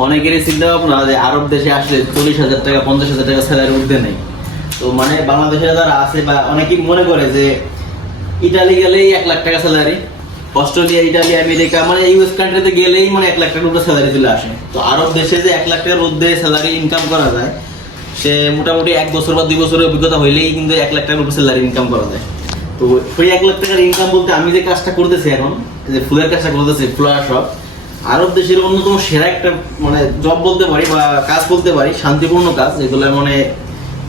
অনেকেরই চিন্তা ভাবনা যে আরব দেশে আসলে 40,000 টাকা 50,000 টাকা স্যালারি উঠতে নেই। তো মানে বাংলাদেশে যারা আছে বা অনেকেই মনে করে যে ইটালি গেলেই 1 লাখ টাকা স্যালারি, অস্ট্রেলিয়া, ইটালি, আমেরিকা মানে ইউএস কান্ট্রিতে গেলেই মানে 1 লাখ টাকার উপরে স্যালারি চলে আসে। তো আরব দেশে যে 1 লাখ টাকার মধ্যে স্যালারি ইনকাম করা যায়, সে মোটামুটি 1 বছর বা 2 বছরের অভিজ্ঞতা হইলেই কিন্তু 1 লাখ টাকার উপরে স্যালারি ইনকাম করা যায়। তো ওই 1 লাখ টাকার ইনকাম বলতে আমি যে কাজটা করতেছি এখন, যে ফুলের কাজটা করতেছি, ফ্লাওয়ার শপ, আরব দেশের অন্যতম সেরা একটা মানে জব বলতে পারি বা কাজ বলতে পারি, শান্তিপূর্ণ কাজ, যেগুলো মানে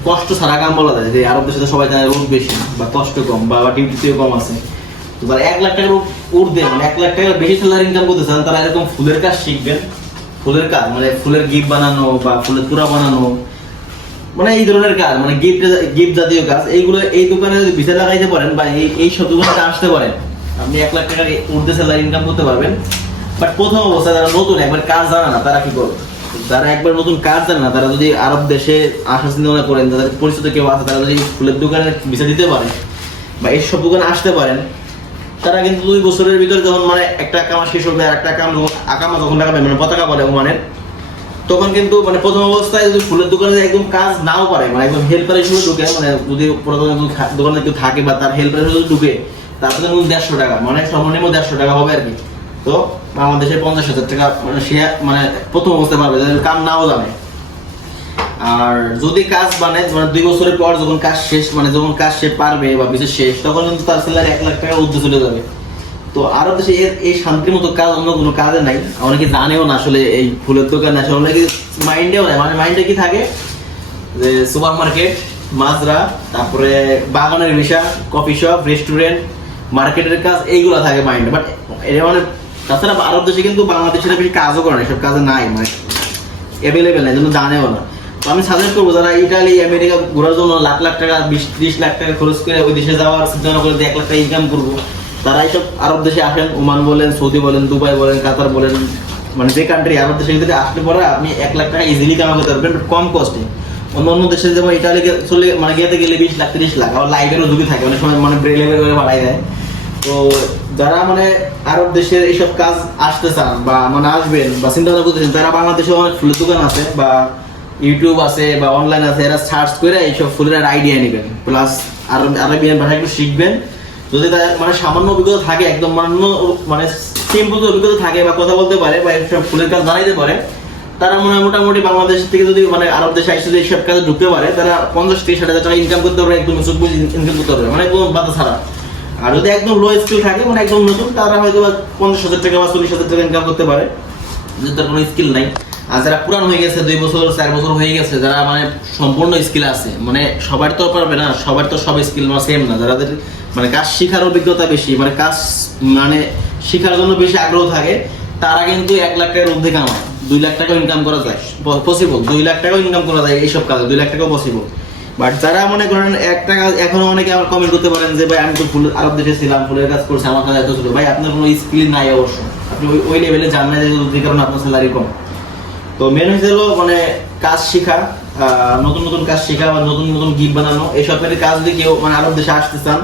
কষ্ট ছাড়া কাম বলা যায়। যে আরব দেশে তো সবাই জানে রোদ বেশি বা কষ্ট কম বা ডিউটিও কম আছে। তো যারা 1 লাখ টাকার ঊর্ধ্বে মানে 1 লাখ টাকার বেশি স্যালারি ইনকাম করতে চান, তারা এরকম ফুলের কাজ শিখবেন। ফুলের কাজ মানে ফুলের গিফট বানানো বা ফুলের তুরা বানানো, মানে এই ধরনের কাজ, মানে গিফট জাতীয় কাজ, এইগুলো এই দোকানে যদি ভিসা লাগাইতে পারেন বা এই সব দোকানে আসতে পারেন, আপনি 1 লাখ টাকার ঊর্ধ্বে স্যালারি ইনকাম করতে পারবেন। বাট প্রথম অবস্থায় যারা নতুন একবার কাজ জানে না, তারা কি করবে? যারা একবার নতুন কাজ জানে না, তারা যদি আরব দেশে আসার চিন্তা ভাবনা করেন, যাদের পরিচিত কেউ আছে, তারা যদি ফুলের দোকানে ভিসা দিতে পারে বা এই সব দোকানে আসতে পারেন, তারা কিন্তু 2 বছরের ভিতরে যখন মানে একটা কামা শেষ হবে আর একটা আকামা যখন লাগাবে, মানে পতাকা বলে ওমানের, তখন কিন্তু মানে প্রথম অবস্থায় যদি ফুলের দোকানে একদম কাজ নাও পারে, মানে একদম হেল্পার হিসেবে ঢুকে, মানে যদি দোকানে কেউ থাকে বা তার হেল্পার হিসেবে ঢুকে, তারপরে 150 টাকা মানে সর্বনিম্ন 150 টাকা হবে আর কি। তো বাংলাদেশে 50,000 টাকা মানে সে মানে প্রথম অবস্থায় পাবে, যাদের কাম নাও জানে। আর যদি কাজ মানে 2 বছরের পর যখন কাজ শেষ, মানে যখন কাজ সে পারবে বা বিশেষ শেষ, তখন কিন্তু তার স্যালারি 1 লাখ টাকা ঊর্ধ্বে চলে যাবে। তো আরো দেশে এই শান্তির মতো কাজ অন্য কোনো কাজে নাই। অনেকে জানেও না আসলে এই ফুলের দোকান আসলে অনেকে মাইন্ডেও নাই, মানে মাইন্ডে কি থাকে যে সুপার মার্কেট, মাজরা, তারপরে বাগানের ভিসা, কফি শপ, রেস্টুরেন্ট, মার্কেটের কাজ, এইগুলো থাকে মাইন্ডে। বাট এটা মানে তাছাড়া আরব দেশে কিন্তু বাংলাদেশের বেশি কাজও করে না, এসব কাজে নাই, মানে অ্যাভেলেবেল নাই, জন্য জানেও না। তো আমি সাজেস্ট করবো যারা ইটালি, আমেরিকা ঘোরার জন্য লাখ লাখ টাকা 20-30 লাখ টাকা খরচ করে ওই দেশে যাওয়ার চিন্তা করে 1 লাখ টাকা ইনকাম করবো, তারা এইসব আরব দেশে আসেন। ওমান বলেন, সৌদি বলেন, দুবাই বলেন, কাতার বলেন, মানে যে কান্ট্রি আরব দেশে যদি আসলে পরে আপনি 1 লাখ টাকা ইজিলি কামাই করতে পারবেন কম কস্টে। অন্য দেশে যেমন ইটালি চলে মানে গিয়ে গেলে 20 লাখ 30 লাখ, আবার লাইভেরও ঝুঁকি থাকে, অনেক সময় মানে ব্রেলের করে বাড়াই দেয়। তো যারা মানে আরব দেশের এইসব কাজ আসতে চান বা মানে আসবেন বা চিন্তা ভাবনা করতেছেন, তারা বাংলাদেশে অনেক ফুলের দোকান আছে বা ইউটিউব আছে বা অনলাইন আছে, এরা সার্চ করে এইসব ফুলের আইডিয়া নেবেন, প্লাস আরবিয়ান ভাষা একটু শিখবেন। যদি তার মানে সামান্য অভিজ্ঞতা থাকে, একদম মানে সিম্পল অভিজ্ঞতা থাকে বা কথা বলতে পারে বা এইসব ফুলের কাজ জানাইতে পারে, তারা মোটামুটি বাংলাদেশ থেকে যদি মানে আরব দেশে এসে যদি এইসব কাজে ঢুকতে পারে, তারা 50-60 হাজার টাকা ইনকাম করতে পারবে, একদম ইনকাম করতে পারবে, মানে কোনো বাধা ছাড়া। আর যদি একদম লো স্কিল থাকে, মানে একদম নতুন, তারা হয়তো 50,000 টাকা বা 40,000 টাকা ইনকাম করতে পারে, যদি তার কোনো স্কিল নাই। আর যারা পুরান হয়ে গেছে, 2 বছর 4 বছর হয়ে গেছে, যারা মানে সম্পূর্ণ স্কিল আছে, মানে সবার তো পারবে না, সবার তো সব স্কিল সেম না, যাদের মানে কাজ শেখার অভিজ্ঞতা বেশি, মানে কাজ মানে শেখার জন্য বেশি আগ্রহ থাকে, তারা কিন্তু 1 লাখ টাকার ঊর্ধ্বে কামায়, 2 লাখ টাকা ইনকাম করা যায়, পসিবল। 2 লাখ টাকাও ইনকাম করা যায় এইসব কাজে, 2 লাখ টাকাও পসিবল। বাট যারা মনে করেন 1 টাকা, এখনো অনেকে আমার কমেন্ট করতে পারেন যে ভাই আমি তো ফুল আরব দেশে ছিলাম, ফুলের কাজ করছি, আমার কাছে এত ছিল। ভাই আপনার কোনো স্কিল নাই, অবশ্য আপনি ওই লেভেলে যান না, যে কারণে আপনার স্যালারি কম। তো মেন হিসেবে মানে কাজ শেখা, নতুন নতুন কাজ শেখা বা নতুন নতুন গিফট বানানো, এইসব কাজ যদি কেউ মানে আরব দেশে আসতে চান,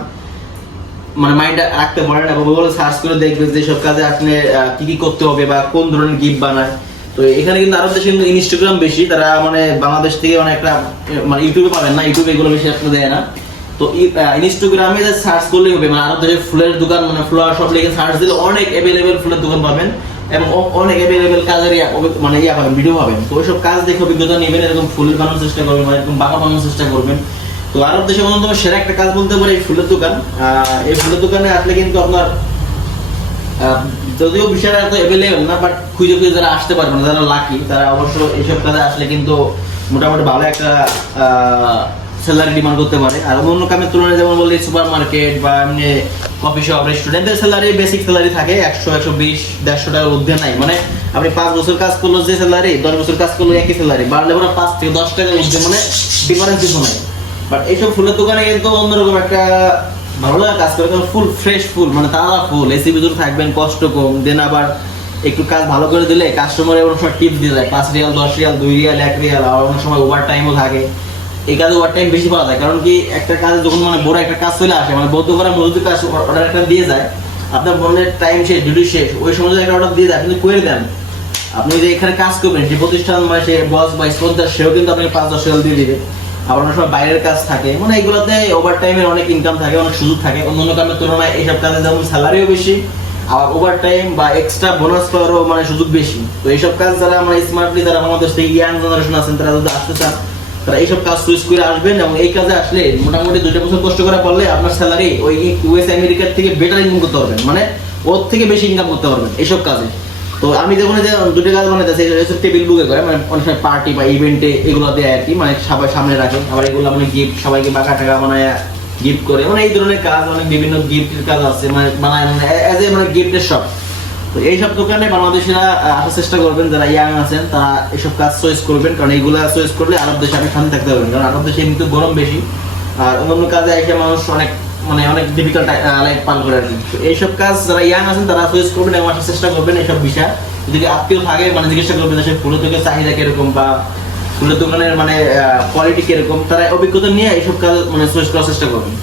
মানে মাইন্ডে রাখতে পারেন এবং গুগলে সার্চ করে দেখবেন যে সব কাজে আপনি কি কি করতে হবে বা কোন ধরনের গিফট বানায়। তো এখানে কিন্তু আরব দেশে কিন্তু ইনস্টাগ্রাম বেশি, তারা মানে বাংলাদেশ থেকে মানে একটা মানে ইউটিউবে পাবেন না, ইউটিউবে এগুলো বেশি আপনি দেয় না। তো ইনস্টাগ্রামে যে সার্চ করলেই হবে, মানে আরব দেশের ফুলের দোকান, মানে ফ্লাওয়ার শপ লিখে সার্চ দিলে অনেক অ্যাভেলেবেল ফুলের দোকান পাবেন এবং অনেক অ্যাভেলেবেল কাজের মানে পাবেন, ভিডিও পাবেন। তো ওইসব কাজ দেখে অভিজ্ঞতা নেবেন, এরকম ফুল বানানোর চেষ্টা করবেন, মানে এরকম বাগান বানানোর চেষ্টা করবেন। তো আরব দেশে অন্যতম সেরা একটা কাজ বলতে পারে এই ফুলের দোকান। এই ফুলের দোকানে আসলে কিন্তু আপনার যদিও বিষয়টা এত অ্যাভেলেবেল না, বাট খুঁজে খুঁজে যারা আসতে পারবে না, যারা লাকি, তারা অবশ্য এইসব কাজে আসলে কিন্তু মোটামুটি ভালো একটা স্যালারি ডিমান্ড করতে পারে। আর অন্য কামের তুলনায় যেমন বললি সুপার মার্কেট বা এমনি কফি শপ, রেস্টুরেন্টের স্যালারি বেসিক স্যালারি থাকে 100-120-150 টাকার ঊর্ধ্বে নাই। মানে আপনি 5 বছর কাজ করলো যে স্যালারি, 10 বছর কাজ করলো একই স্যালারি, বাড়লে পরে 5 থেকে 10 টাকার ঊর্ধ্বে, মানে ডিফারেন্স কিছু নাই। বাট এইসব ফুলের দোকানে কিন্তু অন্যরকম একটা ভালো লাগে কাজ করে, কারণ ফুল ফ্রেশ ফুল, মানে তাজা ফুল, এসি ভিতরে থাকবেন, কষ্ট কম, দেন আবার একটু কাজ ভালো করে দিলে কাস্টমারের অনেক সময় টিপ দিয়ে যায়, 5 রিয়াল, 10 রিয়াল, 2 রিয়াল, 1 রিয়াল, আর অনেক সময় ওভার টাইমও থাকে। এই কাজে ওভার টাইম বেশি পাওয়া যায়, কারণ কি একটা কাজ যখন মানে বড় একটা কাজ চলে আসে, মানে বৌদ্ধ করার মজুরি কাজ অর্ডার একটা দিয়ে যায়, আপনার মনের টাইম শেষ, ডিউটি শেষ, ওই সময় একটা অর্ডার দিয়ে যায়, আপনি করে দেন, আপনি যে এখানে কাজ করবেন সেই প্রতিষ্ঠান মানে সে বস বা স্পন্সর সেও কিন্তু আপনাকে 5-10 দিয়ে দিবে। আবার অনেক সময় বাইরের কাজ থাকে, মানে এগুলোতে ওভার টাইমের অনেক ইনকাম থাকে, অনেক সুযোগ থাকে অন্যান্য কামের তুলনায়। এইসব কাজে যেমন স্যালারিও বেশি, আবার ওভার টাইম বা এক্সট্রা বোনাস পাওয়ারও মানে সুযোগ বেশি। তো এইসব কাজ যারা মানে স্মার্টলি যারা বাংলাদেশ থেকে ইয়াং জেনারেশন আছেন তারা যদি আসতে চান, তারা এইসব কাজ চুজ করে আসবেন। এবং এই কাজে আসলে মোটামুটি 2 বছর কষ্ট করে পড়লে আপনার স্যালারি ওই ইউএস আমেরিকার থেকে বেটার ইনকাম করতে পারবেন, মানে ওর থেকে বেশি ইনকাম করতে পারবেন এইসব কাজে। তো আমি যখন যে 2টা কাজ বানাইতেছি, টেবিল বুকে করে, মানে অনেক সময় পার্টি বা ইভেন্টে এগুলো দেয় আর কি, মানে সবাই সামনে রাখে। আবার এগুলো মানে গিফট সবাইকে বাঁকা টাকা বানায় গিফট করে, মানে এই ধরনের কাজ, অনেক বিভিন্ন গিফটের কাজ আছে, মানে বানায় মানে এজ এ মানে গিফটের শপ। তো এইসব দোকানে বাংলাদেশিরা আসার চেষ্টা করবেন, যারা ইয়াং আছেন তারা এইসব কাজ চয়েস করবেন, কারণ এইগুলা চয়েস করলে আরব দেশে আপনি শান্তি থাকতে পারবেন। কারণ আরব দেশে কিন্তু গরম বেশি, আর অন্যান্য কাজে এসে মানুষ অনেক মানে অনেক ডিফিকাল্ট লাইফ পার করে আর কি। তো এইসব কাজ যারা ইয়াং আছেন তারা চয়েস করবেন এবং আসার চেষ্টা করবেন। এইসব বিষয় যদি আত্মীয় থাকে মানে জিজ্ঞাসা করবেন যে ফুলের দোকানের চাহিদা কিরকম বা ফুলের দোকানের মানে কোয়ালিটি কিরকম, তারা অভিজ্ঞতা নিয়ে এইসব কাজ মানে চয়েস করার চেষ্টা করবেন।